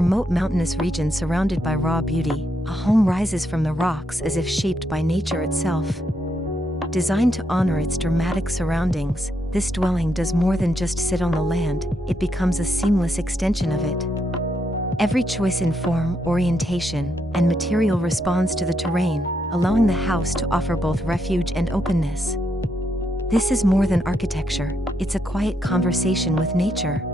remote mountainous region surrounded by raw beauty, a home rises from the rocks as if shaped by nature itself. Designed to honor its dramatic surroundings, this dwelling does more than just sit on the land, it becomes a seamless extension of it. Every choice in form, orientation, and material responds to the terrain, allowing the house to offer both refuge and openness. This is more than architecture, it's a quiet conversation with nature.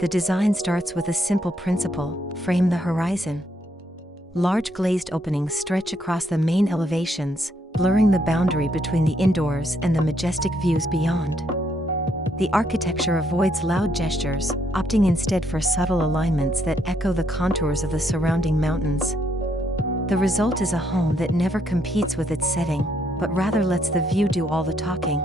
The design starts with a simple principle: frame the horizon. Large glazed openings stretch across the main elevations, blurring the boundary between the indoors and the majestic views beyond. The architecture avoids loud gestures, opting instead for subtle alignments that echo the contours of the surrounding mountains. The result is a home that never competes with its setting, but rather lets the view do all the talking.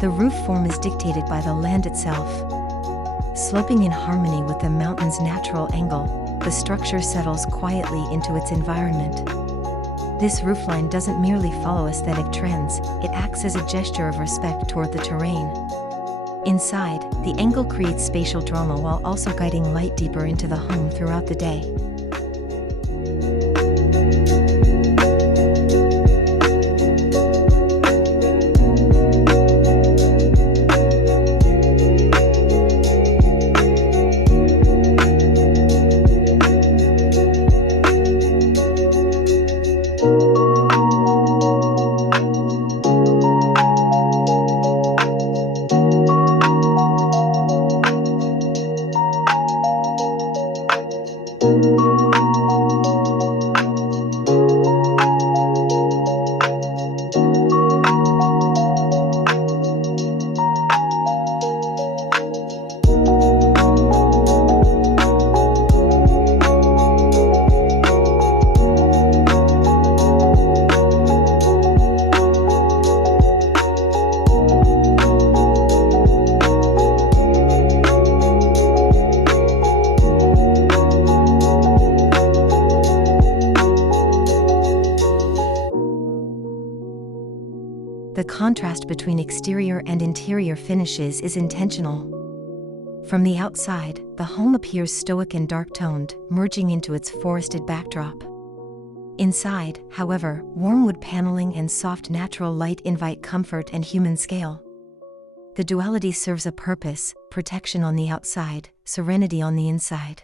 The roof form is dictated by the land itself. Sloping in harmony with the mountain's natural angle, the structure settles quietly into its environment. This roofline doesn't merely follow aesthetic trends, it acts as a gesture of respect toward the terrain. Inside, the angle creates spatial drama while also guiding light deeper into the home throughout the day. The contrast between exterior and interior finishes is intentional. From the outside, the home appears stoic and dark-toned, merging into its forested backdrop. Inside, however, warm wood paneling and soft natural light invite comfort and human scale. The duality serves a purpose: protection on the outside, serenity on the inside.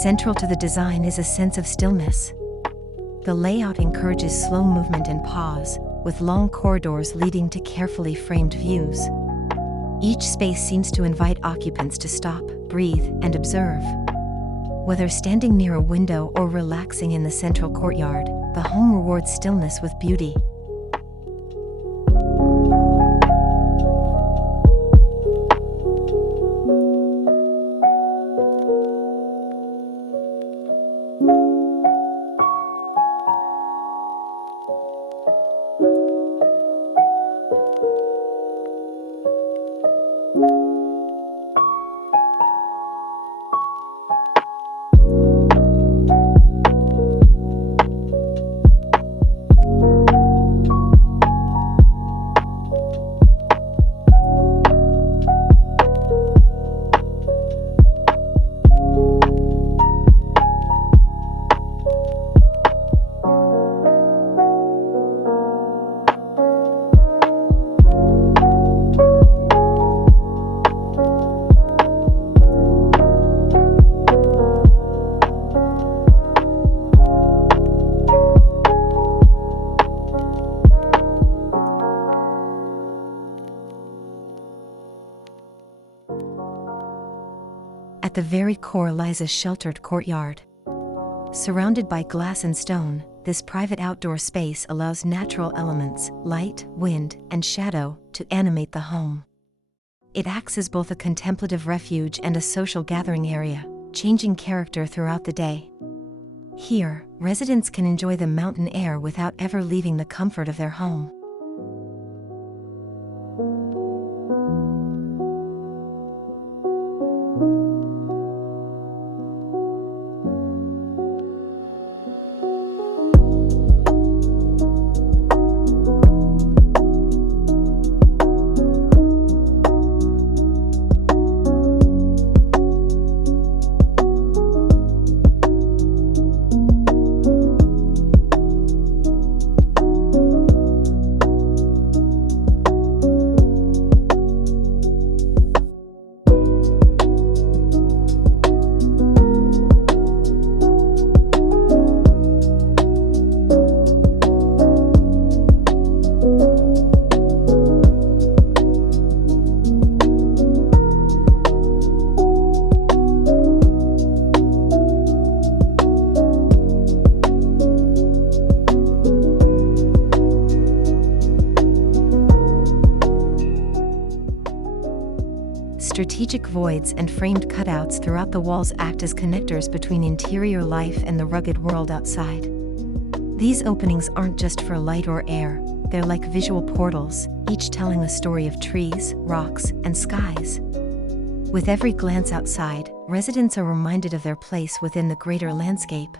Central to the design is a sense of stillness. The layout encourages slow movement and pause, with long corridors leading to carefully framed views. Each space seems to invite occupants to stop, breathe, and observe. Whether standing near a window or relaxing in the central courtyard, the home rewards stillness with beauty. At the very core lies a sheltered courtyard. Surrounded by glass and stone, this private outdoor space allows natural elements, light, wind, and shadow, to animate the home. It acts as both a contemplative refuge and a social gathering area, changing character throughout the day. Here, residents can enjoy the mountain air without ever leaving the comfort of their home. Strategic voids and framed cutouts throughout the walls act as connectors between interior life and the rugged world outside. These openings aren't just for light or air, they're like visual portals, each telling a story of trees, rocks, and skies. With every glance outside, residents are reminded of their place within the greater landscape.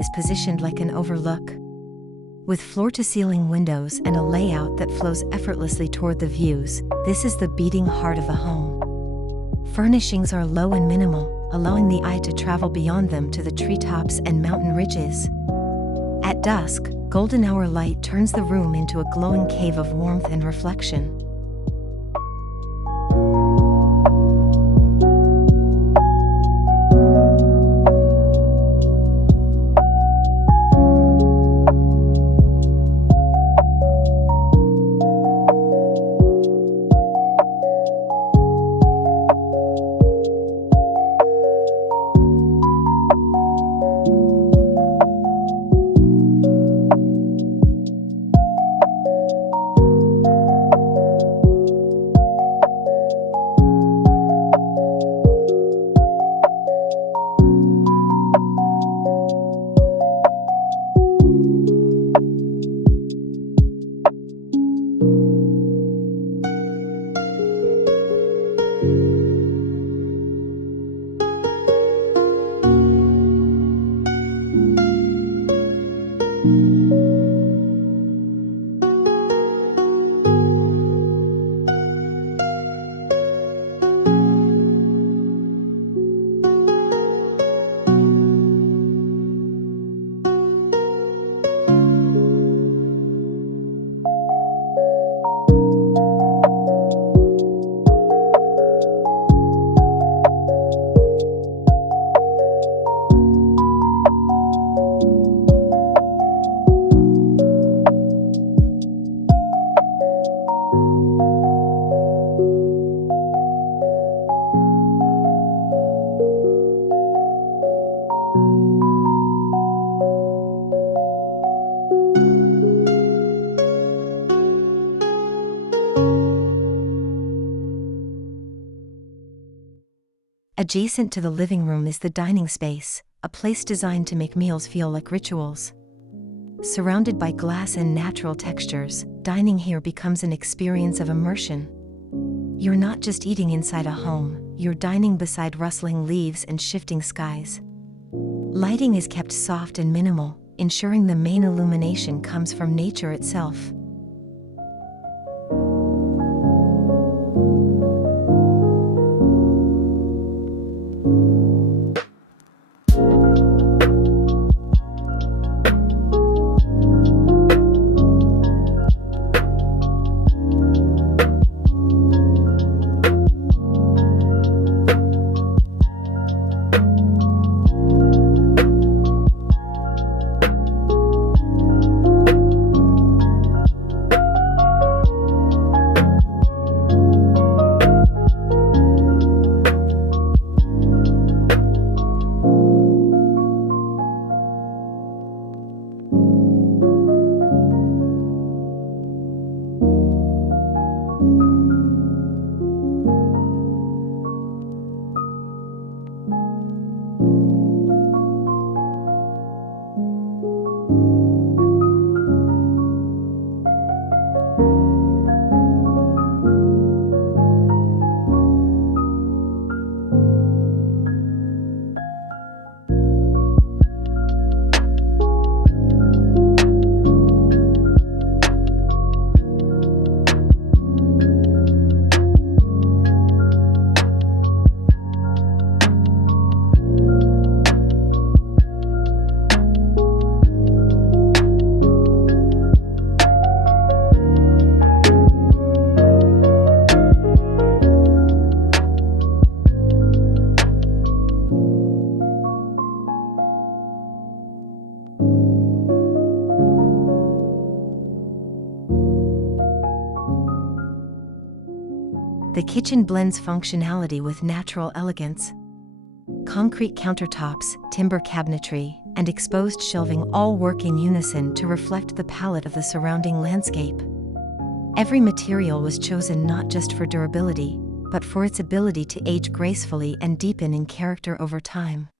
is positioned like an overlook. With floor-to-ceiling windows and a layout that flows effortlessly toward the views, this is the beating heart of a home. Furnishings are low and minimal, allowing the eye to travel beyond them to the treetops and mountain ridges. At dusk, golden hour light turns the room into a glowing cave of warmth and reflection. Adjacent to the living room is the dining space, a place designed to make meals feel like rituals. Surrounded by glass and natural textures, dining here becomes an experience of immersion. You're not just eating inside a home, you're dining beside rustling leaves and shifting skies. Lighting is kept soft and minimal, ensuring the main illumination comes from nature itself. The kitchen blends functionality with natural elegance. Concrete countertops, timber cabinetry, and exposed shelving all work in unison to reflect the palette of the surrounding landscape. Every material was chosen not just for durability, but for its ability to age gracefully and deepen in character over time.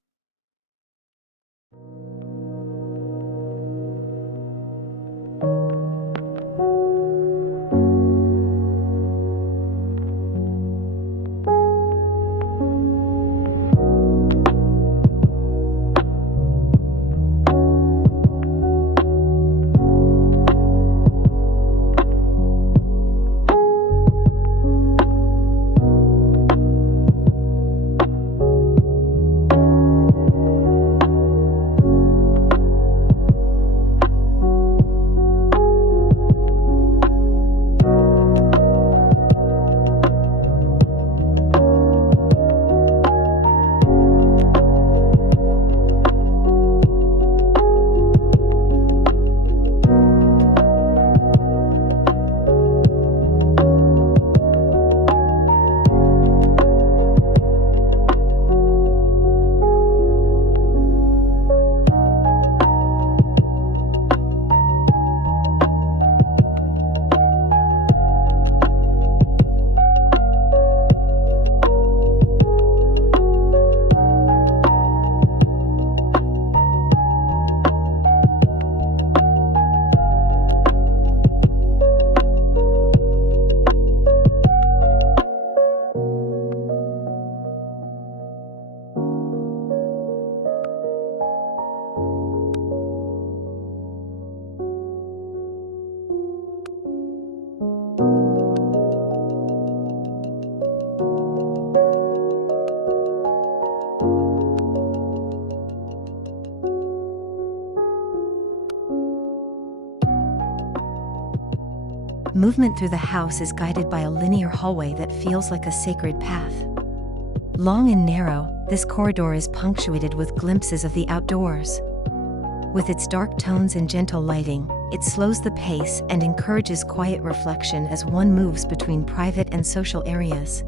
Movement through the house is guided by a linear hallway that feels like a sacred path. Long and narrow, this corridor is punctuated with glimpses of the outdoors. With its dark tones and gentle lighting, it slows the pace and encourages quiet reflection as one moves between private and social areas.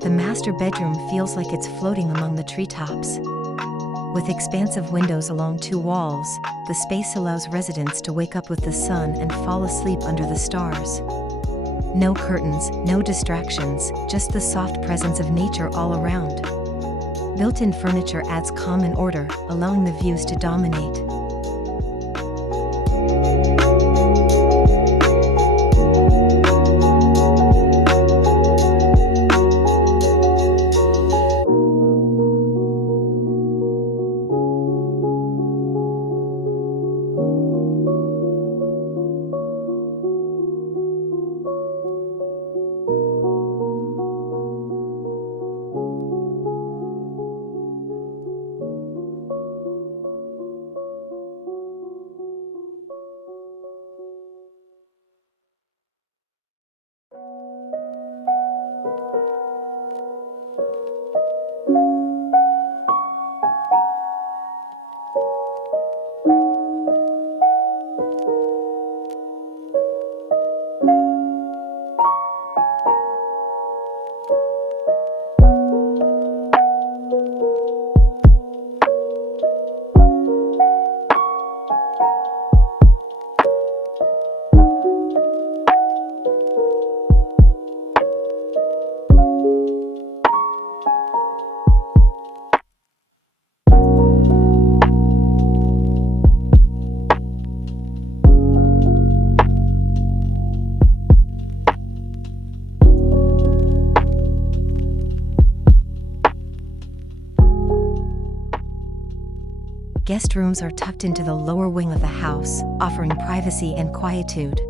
The master bedroom feels like it's floating among the treetops. With expansive windows along two walls, the space allows residents to wake up with the sun and fall asleep under the stars. No curtains, no distractions, just the soft presence of nature all around. Built-in furniture adds calm and order, allowing the views to dominate. Guest rooms are tucked into the lower wing of the house, offering privacy and quietude.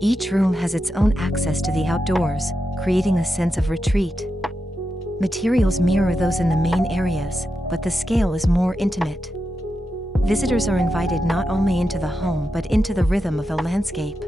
Each room has its own access to the outdoors, creating a sense of retreat. Materials mirror those in the main areas, but the scale is more intimate. Visitors are invited not only into the home but into the rhythm of the landscape.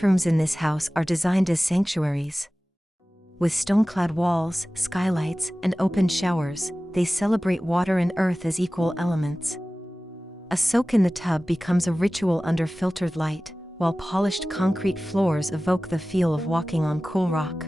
bathrooms in this house are designed as sanctuaries. With stone-clad walls, skylights, and open showers, they celebrate water and earth as equal elements. A soak in the tub becomes a ritual under filtered light, while polished concrete floors evoke the feel of walking on cool rock.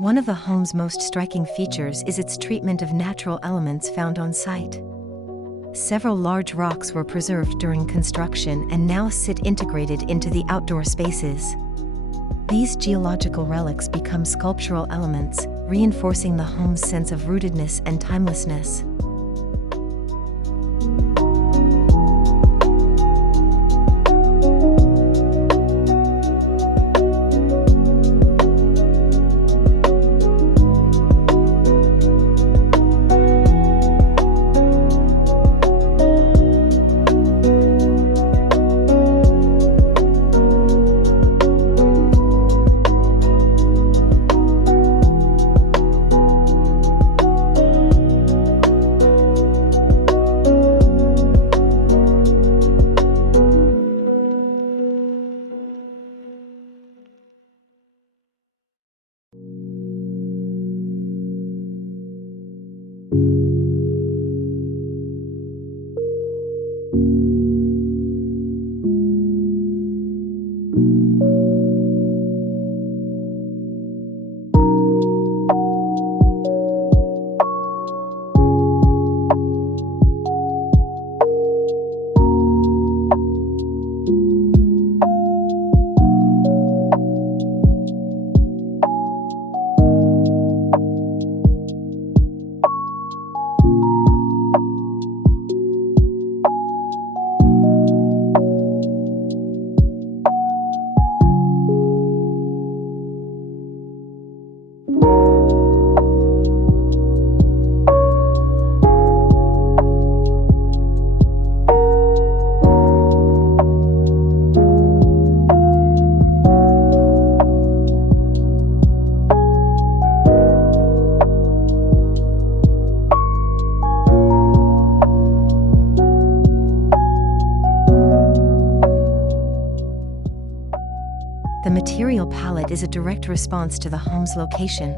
One of the home's most striking features is its treatment of natural elements found on site. Several large rocks were preserved during construction and now sit integrated into the outdoor spaces. These geological relics become sculptural elements, reinforcing the home's sense of rootedness and timelessness. The material palette is a direct response to the home's location.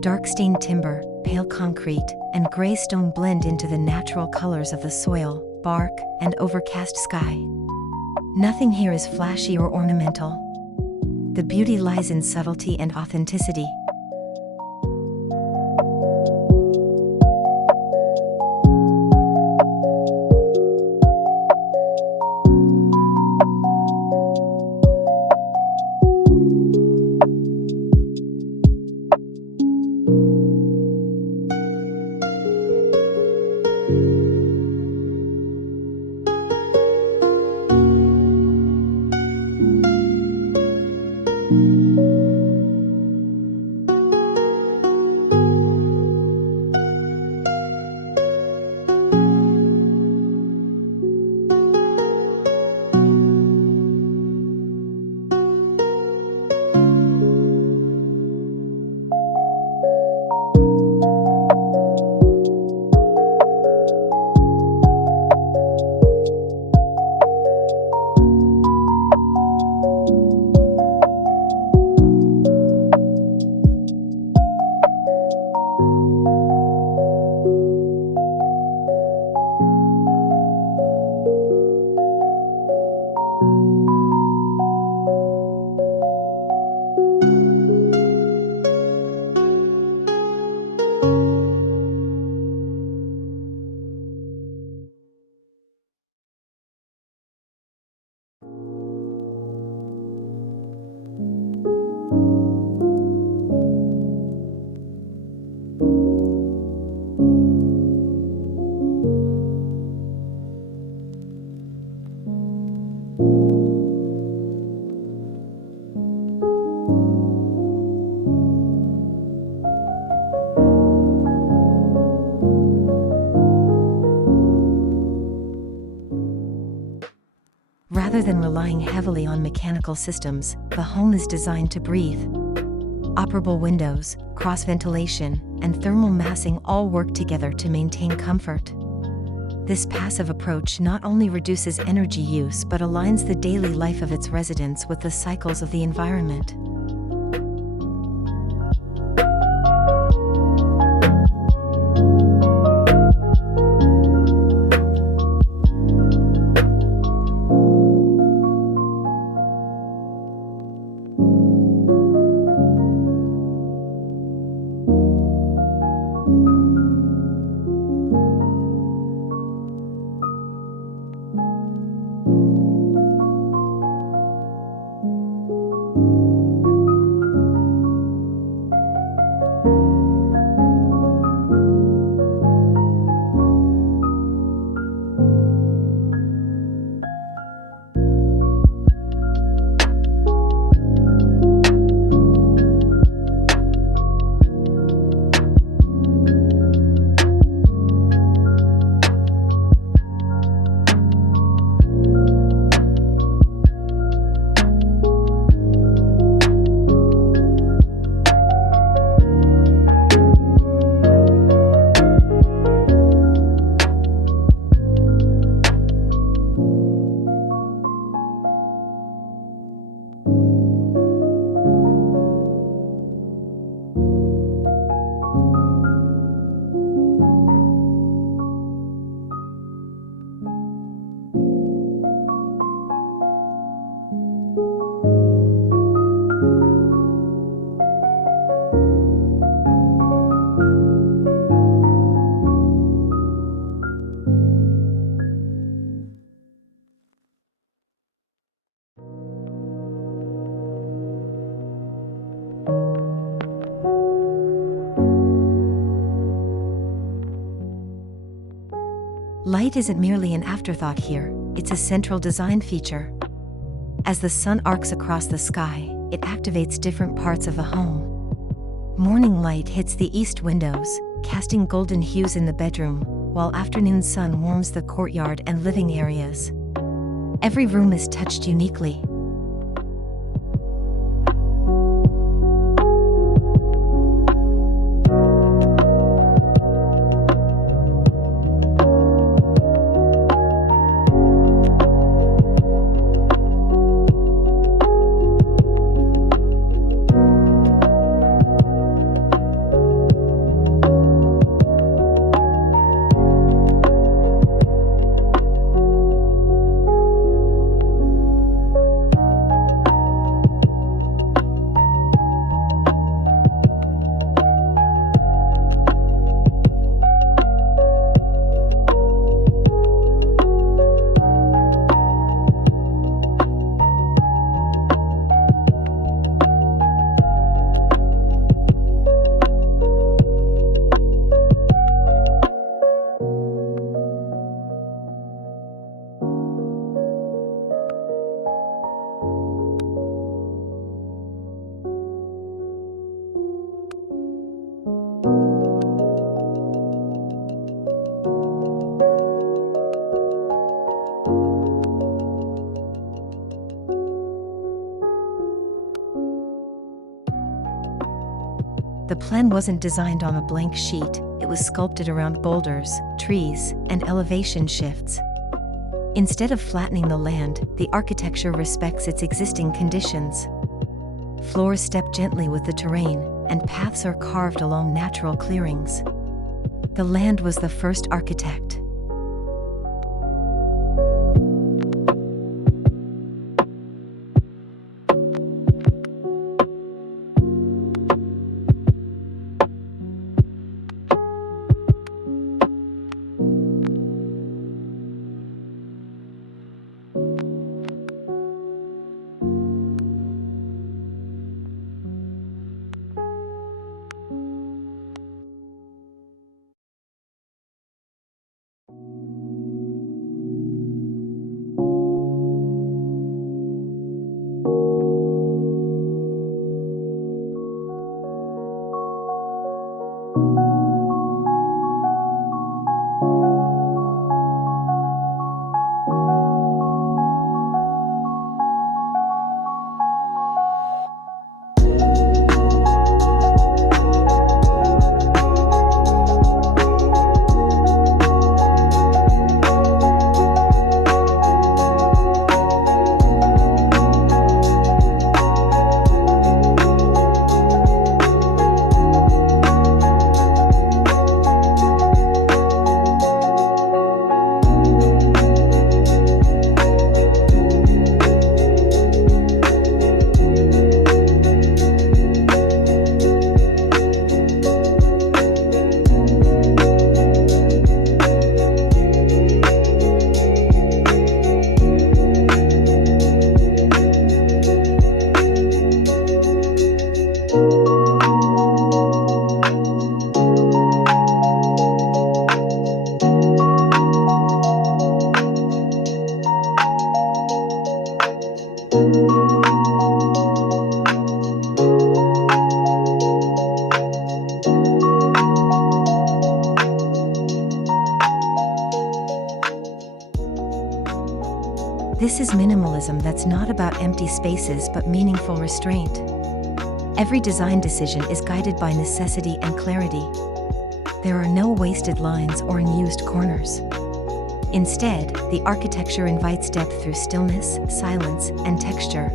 Dark stained timber, pale concrete, and gray stone blend into the natural colors of the soil, bark, and overcast sky. Nothing here is flashy or ornamental. The beauty lies in subtlety and authenticity. Rather than relying heavily on mechanical systems, the home is designed to breathe. Operable windows, cross-ventilation, and thermal massing all work together to maintain comfort. This passive approach not only reduces energy use but aligns the daily life of its residents with the cycles of the environment. Light isn't merely an afterthought here, it's a central design feature. As the sun arcs across the sky, it activates different parts of the home. Morning light hits the east windows, casting golden hues in the bedroom, while afternoon sun warms the courtyard and living areas. Every room is touched uniquely. The plan wasn't designed on a blank sheet, it was sculpted around boulders, trees, and elevation shifts. Instead of flattening the land, the architecture respects its existing conditions. Floors step gently with the terrain, and paths are carved along natural clearings. The land was the first architect. This is minimalism that's not about empty spaces but meaningful restraint. Every design decision is guided by necessity and clarity. There are no wasted lines or unused corners. Instead, the architecture invites depth through stillness, silence, and texture.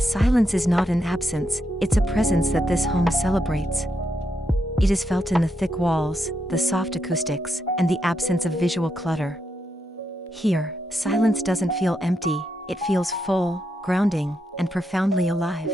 Silence is not an absence, it's a presence that this home celebrates. It is felt in the thick walls, the soft acoustics, and the absence of visual clutter. Here, silence doesn't feel empty, it feels full, grounding, and profoundly alive.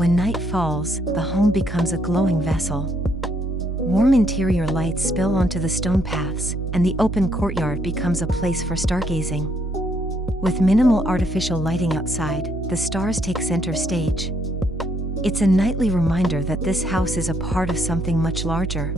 When night falls, the home becomes a glowing vessel. Warm interior lights spill onto the stone paths, and the open courtyard becomes a place for stargazing. With minimal artificial lighting outside, the stars take center stage. It's a nightly reminder that this house is a part of something much larger.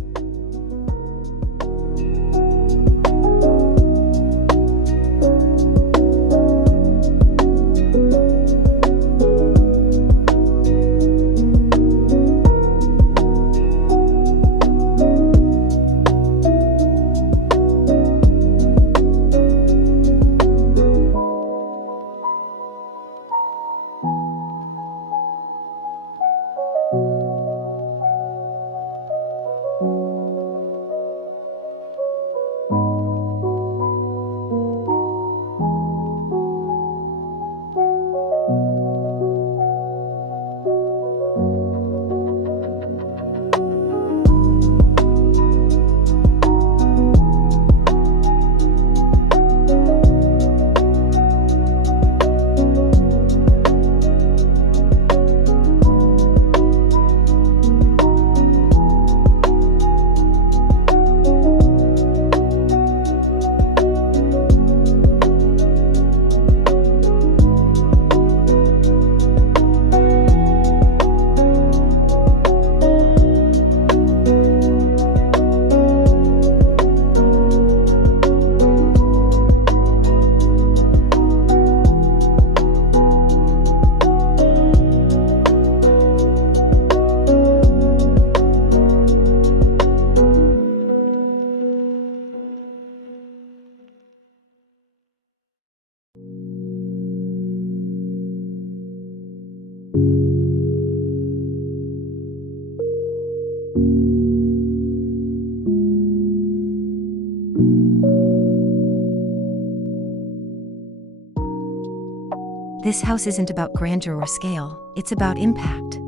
This house isn't about grandeur or scale, it's about impact.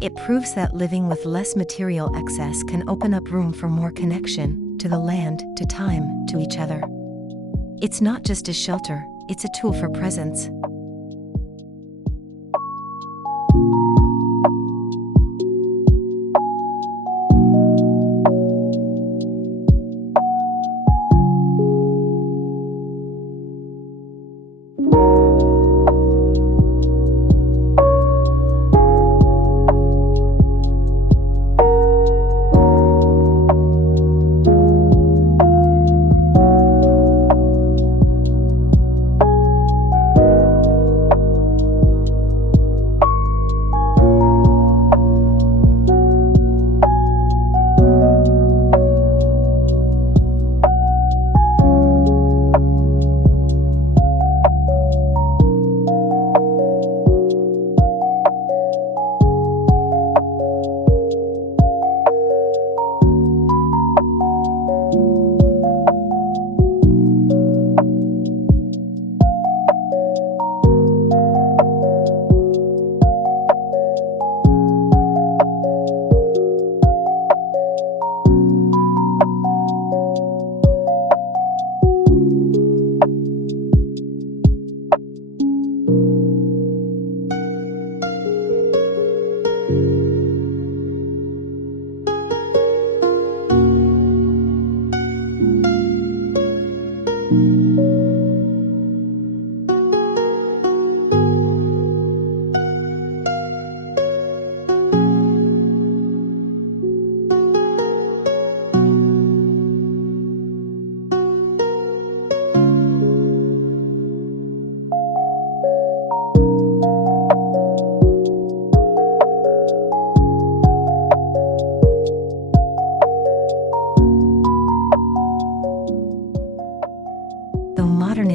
It proves that living with less material excess can open up room for more connection, to the land, to time, to each other. It's not just a shelter, it's a tool for presence.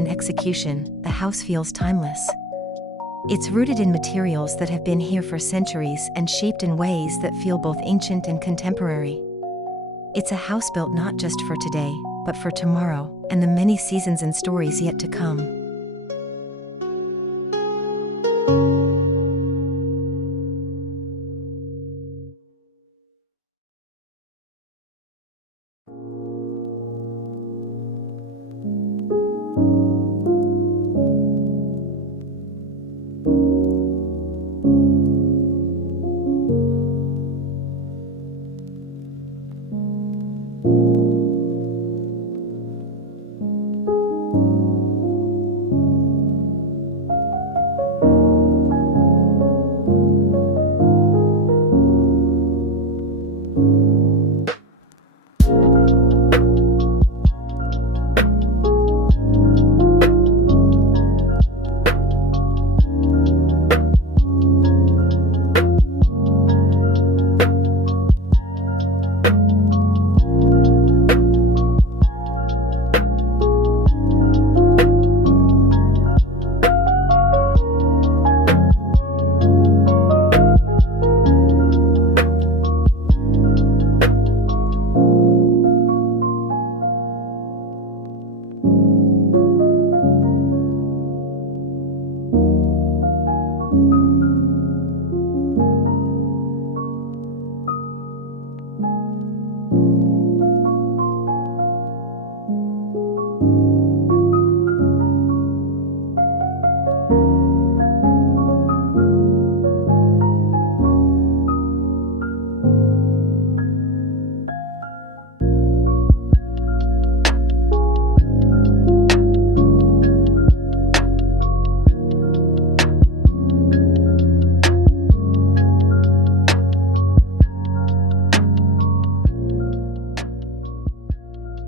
Execution, the house feels timeless. It's rooted in materials that have been here for centuries and shaped in ways that feel both ancient and contemporary. It's a house built not just for today, but for tomorrow, and the many seasons and stories yet to come.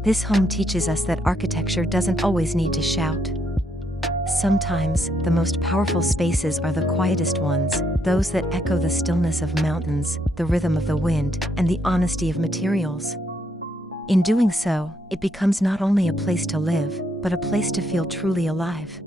This home teaches us that architecture doesn't always need to shout. Sometimes, the most powerful spaces are the quietest ones, those that echo the stillness of mountains, the rhythm of the wind, and the honesty of materials. In doing so, it becomes not only a place to live, but a place to feel truly alive.